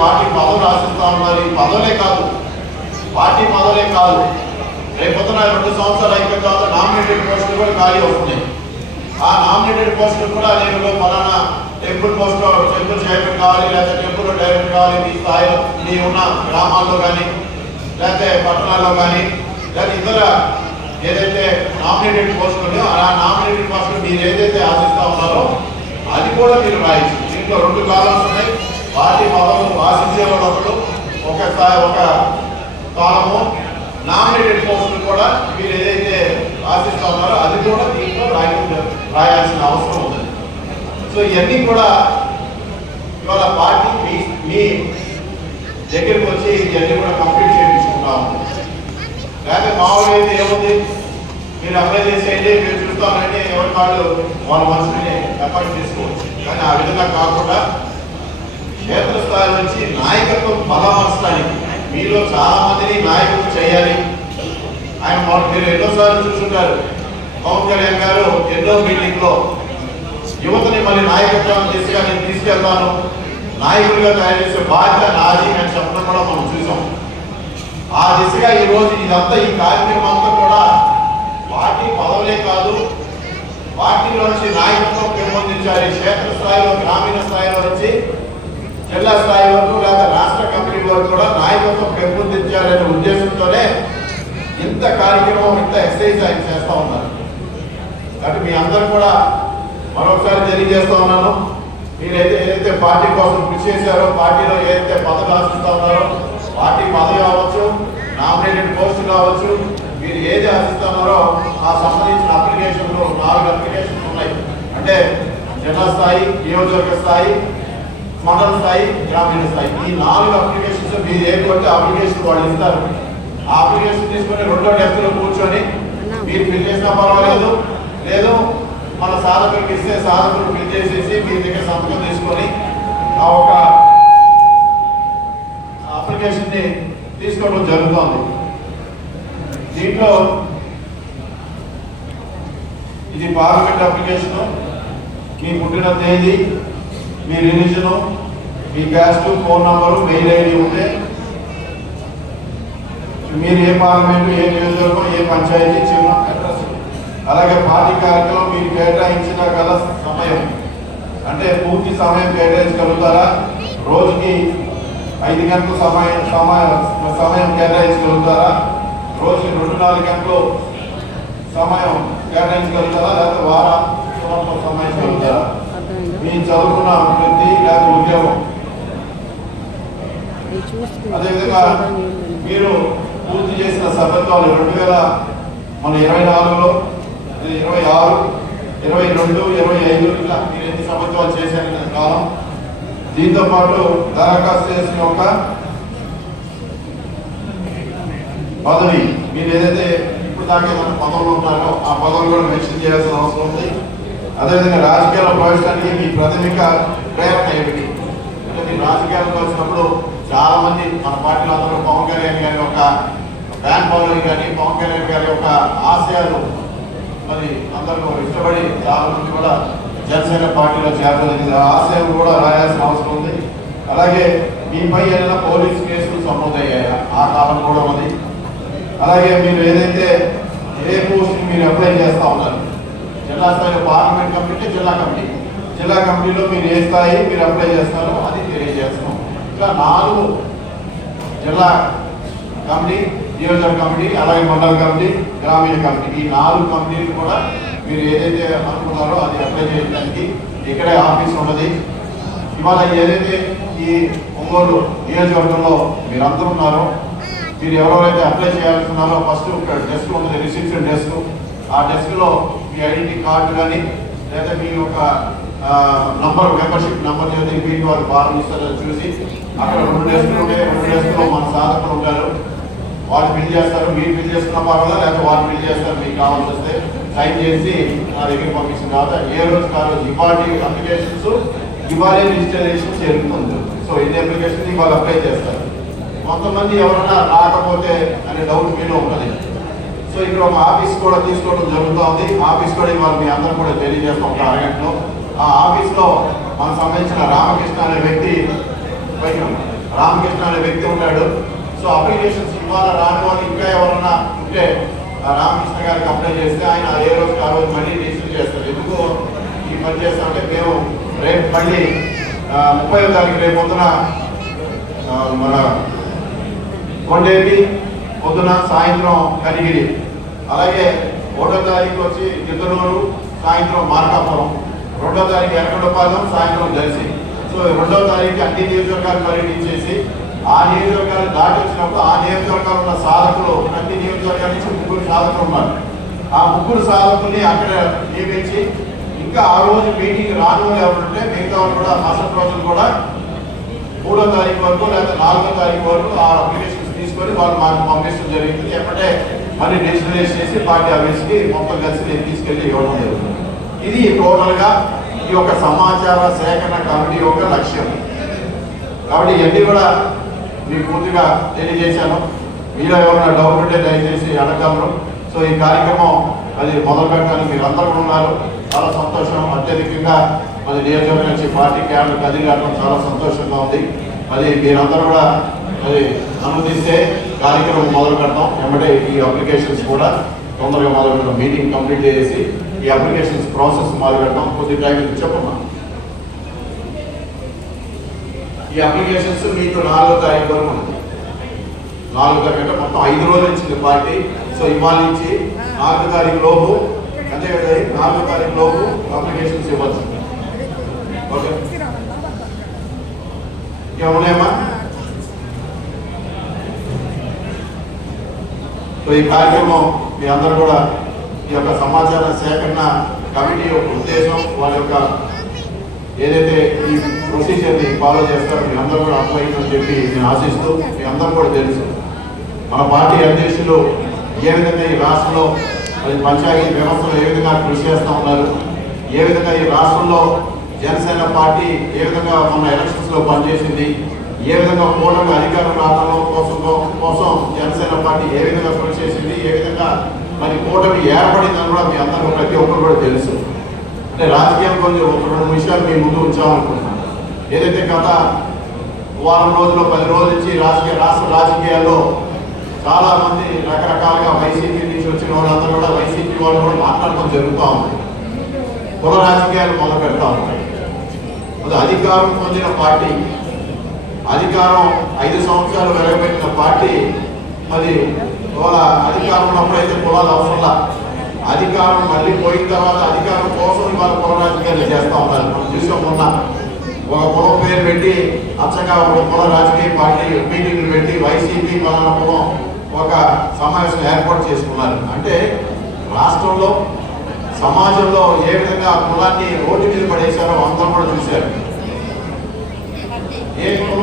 Party పదవులు ఆశిస్తా ఉన్నారు. ఈ పదవులే కాదు, పార్టీ పదవులే కాదు, రేపొద్దున 2 సంవత్సరాలు అయిపోయిన తర్వాత నామినేటెడ్ పోస్టులు కూడా ఖాళీ వస్తున్నాయి. ఆ నామినేటెడ్ పోస్టులు కూడా నేను ఫలానా టెంపుల్ పోస్ట్ టెంపుల్ చైర్మన్ కావాలి, లేకపోతే టెంపుల్ డైరెక్టర్ కావాలి, మీ స్థాయిలో మీ ఉన్న గ్రామాల్లో కానీ లేకపోతే పట్టణాల్లో కానీ లేదా ఇతర ఏదైతే నామినేటెడ్ పోస్టులు ఉన్నాయో ఆ నామినేటెడ్ పోస్టులు మీరు ఏదైతే ఆశిస్తూ ఉన్నారో అది కూడా మీరు రాయొచ్చు. దీంట్లో 2 కాలాలు ఉన్నాయి. పార్టీ పదవులు ఆశించే వాళ్ళప్పుడు ఒక కాలము, నామినేటెడ్ పోస్టులు కూడా మీరు ఏదైతే ఆశిస్తూ ఉన్నారో అది కూడా దీంట్లో రాయాల్సిన అవసరం ఉంది. సో ఇవన్నీ కూడా ఇవాళ పార్టీ మీ దగ్గరికి వచ్చి ఇవన్నీ కూడా కంప్లీట్ చేయించుకుంటాము. లేకపోతే మామూలుగా అయితే ఏముంది, మీరు అప్లై చేసేయండి, మీరు చూస్తామంటే ఎవరి వాళ్ళు వాళ్ళ మనసుని అపాయింట్ చేసుకోవచ్చు. కానీ ఆ విధంగా కాకుండా క్షేత్రస్థాయి నుంచి నాయకత్వం బలపరచడానికి మీలో చాలా మందిని నాయకులు చేయాలి. మీరు ఎన్నోసార్లు చూసుంటారు, పవన్ కళ్యాణ్ గారు ఎన్నో మీటింగ్లో యువతని మళ్ళీ నాయకత్వం దిశగా నేను తీసుకెళ్తాను, నాయకుడిగా తయారు చేసే బాధ్యత నాది అని చెప్పడం కూడా మనం చూసాం. ఆ దిశగా ఈరోజు ఇదంతా ఈ కార్యక్రమం అంతా కూడా పార్టీ పదవులే కాదు, పార్టీలో నుంచి నాయకత్వం పెంపొందించాలి. క్షేత్రస్థాయిలో, గ్రామీణ స్థాయిలో నుంచి జిల్లా స్థాయి వరకు లేదా రాష్ట్ర కమిటీ వరకు కూడా నాయకత్వం పెంపొందించాలనే ఉద్దేశంతోనే ఇంత కార్యక్రమం, ఇంత ఎక్సర్సైజ్ ఆయన చేస్తూ ఉన్నారు. కాబట్టి మీ అందరూ కూడా మరొకసారి తెలియజేస్తా ఉన్నాను, మీరు ఏదైతే పార్టీ కోసం కృషి చేశారో, పార్టీలో ఏదైతే పదవి ఆశిస్తూ ఉన్నారో, పార్టీ పదవి కావచ్చు, నామినేటెడ్ పోస్టు కావచ్చు, మీరు ఏది ఆశిస్తున్నారో ఆ సంబంధించిన అప్లికేషన్లు 4 అప్లికేషన్లు ఉన్నాయి. అంటే జిల్లా స్థాయి, నియోజకవర్గ స్థాయి, మండల స్థాయి, గ్రామీణ స్థాయి. ఈ 4 అప్లికేషన్స్ మీరు ఏ కొట్టి అప్లికేషన్ వాళ్ళు ఇస్తారు. ఆ అప్లికేషన్ తీసుకొని 2వ డెస్క్లో కూర్చొని మీరు ఫిల్ చేసినా పర్వాలేదు, లేదు మన సాధకులకు ఇస్తే సాధకులు ఫిల్ చేసేసి మీ దగ్గర సంతకం తీసుకొని ఆ ఒక అప్లికేషన్ని తీసుకోవడం జరుగుతుంది. దీంట్లో ఇది పార్లమెంట్ అప్లికేషను, మీ పుట్టిన తేదీ, మీ రిలీజను, మీ caste, phone number, mail ID ఉంటే మీరు ఏ పార్లమెంటు, ఏ నియోజకవర్గం, ఏ పంచాయతీ, చిన్న అడ్రస్, అలాగే పార్టీ కార్యక్రమం మీరు కేటాయించిన గల సమయం, అంటే పూర్తి సమయం కేటాయించగలుగుతారా, రోజుకి 5 గంటల సమయం కేటాయించగలుగుతారా, రోజుకి 2-4 గంటలు సమయం కేటాయించగలుగుతారా, లేకపోతే వారం సమయం చదువుతారా, మీ చదువుకున్న వృత్తి లేదా ఉద్యోగం, అదేవిధంగా మీరు పూర్తి చేసిన సభ్యత్వాలు 2024లో 26, 22, 25 ఇలా మీరు ఎన్ని సభ్యత్వాలు చేశారనే కాలం. దీంతో పాటు దరఖాస్తు చేసిన ఒక పదవి, మీరు ఏదైతే ఇప్పుడు దాకా మన పదవులు ఉన్నారో ఆ పదవులు కూడా మెన్షన్ చేయాల్సిన అవసరం ఉంది. అదేవిధంగా రాజకీయాల్లో ప్రవేశానికి మీ ప్రాథమిక ప్రేరణ ఏమిటి? అంటే మీరు రాజకీయాలకు వచ్చినప్పుడు చాలా మంది మన పార్టీలో అందరూ పవన్ కళ్యాణ్ గారి యొక్క ఫ్యాన్ ఫాలోయింగ్ కానీ, పవన్ కళ్యాణ్ గారి యొక్క ఆశయాలు మరి అందరూ ఇష్టపడి చాలా మంది కూడా జనసేన పార్టీలో చేరలేదు. ఆశయాలు కూడా రాయాల్సిన అవసరం ఉంది. అలాగే మీపై ఏదైనా పోలీస్ కేసులు నమోదయ్యాయా, ఆ కాలం కూడా ఉంది. అలాగే మీరు ఏదైతే ఏ పోస్ట్కి మీరు అప్లై చేస్తూ ఉన్నారు, జిల్లా స్థాయిలో పార్లమెంట్ కమిటీ, జిల్లా కమిటీలో మీరు ఏ స్థాయి మీరు అప్లై చేస్తారో అది తెలియజేస్తాం. ఇలా 4 జిల్లా కమిటీ, నియోజకవర్గ కమిటీ, అలాగే మండల కమిటీ, గ్రామీణ కమిటీ, ఈ 4 కమిటీలు కూడా మీరు ఏదైతే అనుకున్నారో అది అప్లై చేయడానికి ఇక్కడే ఆఫీస్ ఉన్నది. ఇవాళ ఏదైతే ఈ ఒంగోలు నియోజకవర్గంలో మీరు అందరూ ఉన్నారో, మీరు ఎవరెవరైతే అప్లై చేయాలనుకున్నారో ఫస్ట్ ఒక డెస్క్ ఉన్నది, రిసెప్షన్ డెస్క్. ఆ డెస్క్లో మీ ఐడెంటిటీ కార్డు కానీ లేదా మీ యొక్క నంబర్, మెంబర్షిప్ నంబర్ చేసి మీకు వారు ఫారం ఇస్తారని చూసి అక్కడ 2 డెస్క్లు ఉంటాయి. 2 డెస్క్లో మన సాధకులు ఉంటారు, వాళ్ళు ఫిల్ చేస్తారు. మీరు ఫిల్ చేసుకున్న పర్వాలా, లేకపోతే వాళ్ళు ఫిల్ చేస్తారు. మీకు కావాల్సి వస్తే సైన్ చేసి నా దగ్గర పంపించిన తర్వాత ఏ రోజు కాదు ఇవాళ అప్లికేషన్స్, ఇవాళ రిజిస్ట్రేషన్ జరుగుతుంది. సో ఇది అప్లికేషన్ ఇవాళ అప్లై చేస్తారు. కొంతమంది ఎవరైనా రాకపోతే అనే డౌట్ మీలో ఉంటుంది. సో ఇక్కడ ఒక ఆఫీస్ కూడా తీసుకోవడం జరుగుతుంది. ఆఫీస్ కూడా ఇవాళ మీ అందరూ కూడా తెలియజేస్తాం ఒక అరగంటలో. ఆ ఆఫీస్లో మనకు సంబంధించిన రామకృష్ణ అనే వ్యక్తి రామకృష్ణ అనే వ్యక్తి ఉన్నాడు. సో అప్లికేషన్స్ ఇవాళ రాను అని ఇంకా ఎవరన్నా ఉంటే రామకృష్ణ గారికి అప్లై చేస్తే ఆయన ఏ రోజు ఆ రోజు మళ్ళీ రిజిస్టర్ చేస్తారు. ఎందుకు ఈ పని చేస్తామంటే మేము రేపు మళ్ళీ 30వ తారీఖు రేపు పొద్దున మన కొండేపి పొద్దున సాయంత్రం కనిగిరి, అలాగే 1వ తారీఖు వచ్చి గిద్దలూరు సాయంత్రం మార్కాపురం, 2వ తారీఖు ఎర్రగొండపాలెం సాయంత్రం దర్శి. సో 2వ తారీఖు అన్ని నియోజకవర్గాలు పర్యటించేసి ఆ నియోజకవర్గాలు దాటి వచ్చినప్పుడు ఆ నియోజకవర్గాలు ఉన్న సాధకులు ప్రతి నియోజకవర్గాల నుంచి 3 సాధకులు ఉన్నారు. ఆ 3 సాధకుల్ని అక్కడ నియమించి ఇంకా ఆ రోజు మీటింగ్ రాను ఎవరుంటే మిగతా వాళ్ళు కూడా మరుసటి రోజులు కూడా 3వ తారీఖు వరకు లేదా 4వ తారీఖు వరకు ఆ అప్లికేషన్స్ తీసుకొని వాళ్ళు మాకు పంపించడం జరుగుతుంది. ఎప్పుడే మళ్ళీ డిజిటలైజ్ చేసి పార్టీ ఆఫీస్కి మొత్తం కలిసి నేను తీసుకెళ్ళి ఇవ్వడం జరుగుతుంది. ఇది టోటల్గా ఈ యొక్క సమాచార సేకరణ కమిటీ యొక్క లక్ష్యం. కాబట్టి ఇవన్నీ కూడా మీకు పూర్తిగా తెలియజేశాను. మీలో ఎవరైనా డౌట్ ఉంటే దయచేసి అడగలరు. సో ఈ కార్యక్రమం అది మొదలు పెట్టడానికి మీరు అందరూ ఉన్నారు, చాలా సంతోషం. అత్యధికంగా అది నియోజకవర్గం నుంచి పార్టీ క్యాడర్ కదిలి రావడం చాలా సంతోషంగా ఉంది. అది మీరందరూ కూడా అది అనుమతిస్తే కార్యక్రమం మొదలు పెడతాం. వెంబడే ఈ అప్లికేషన్స్ కూడా తొందరగా మొదలు పెడతాం. మీటింగ్ కంప్లీట్ చేసి ఈ అప్లికేషన్స్ ప్రాసెస్ మొదలు పెడతాం. కొద్ది టైం చెప్పమ్మా. ఈ అప్లికేషన్స్ మీకు 4వ తారీఖు వరకు ఉంటుంది. 4వ తారీఖు అంటే మొత్తం 5 రోజులు ఇచ్చింది పార్టీ. సో ఇవాళ నుంచి 4వ తారీఖు లోపు, అంతే కదా, 4వ తారీఖు లోపు అప్లికేషన్స్ ఇవ్వచ్చు. ఓకే, ఇంకేమున్నాయమ్మా? సో ఈ కార్యక్రమం మీ అందరూ కూడా ఈ యొక్క సమాచార సేకరణ కమిటీ యొక్క ఉద్దేశం, వాళ్ళ యొక్క ఏదైతే ఈ ప్రొసీజర్ని ఫాలో చేస్తారో మీ అందరూ కూడా అర్థమైందని చెప్పి నేను ఆశిస్తూ, మీ అందరూ కూడా తెలుసు మన పార్టీ అధ్యక్షులు ఏ విధంగా ఈ రాష్ట్రంలో అది పంచాయతీ వ్యవస్థలో ఏ విధంగా కృషి చేస్తూ ఉన్నారు, ఏ విధంగా ఈ రాష్ట్రంలో జనసేన పార్టీ ఏ విధంగా మన ఎలక్షన్స్లో పనిచేసింది, ఏ విధంగా కూటమి అధికారం రావడం కోసం జనసేన పార్టీ ఏ విధంగా కృషి చేసింది, ఏ విధంగా మరి కూటమి ఏర్పడిందని కూడా మీ అందరూ ప్రతి ఒక్కరు కూడా తెలుసు. అంటే రాజకీయం కొంచెం 2 విషయాలు మీ ముందు ఉంచామనుకుంటున్నాను. ఏదైతే గత వారం రోజులు 10 రోజుల నుంచి రాష్ట్ర రాజకీయాల్లో చాలా మంది రకరకాలుగా వైసీపీ నుంచి వచ్చిన వాళ్ళందరూ కూడా వైసీపీ వాళ్ళు కూడా మాట్లాడటం జరుగుతూ ఉంది. కుల రాజకీయాలు మొదలు పెడతా ఉన్నాయి. అది అధికారం పొందిన పార్టీ, అధికారం 5 సంవత్సరాలు వెలగబెట్టిన పార్టీ, మరి వాళ్ళ అధికారం ఉన్నప్పుడైతే కులాలు అవసరంలా, అధికారం మళ్ళీ పోయిన తర్వాత అధికారం కోసం వాళ్ళ కుల రాజకీయాలు చేస్తూ ఉన్నారు. మనం చూసాం, మొన్న ఒక కులం పేరు పెట్టి అచ్చగా ఒక కుల రాజకీయ పార్టీ మీటింగ్లు పెట్టి వైసీపీ పలానా కులం ఒక సమావేశం ఏర్పాటు చేసుకున్నారు. అంటే రాష్ట్రంలో సమాజంలో ఏ విధంగా కులాన్ని రోడ్డు మీద పడేశారో అందరూ కూడా చూశారు. ఏ కులం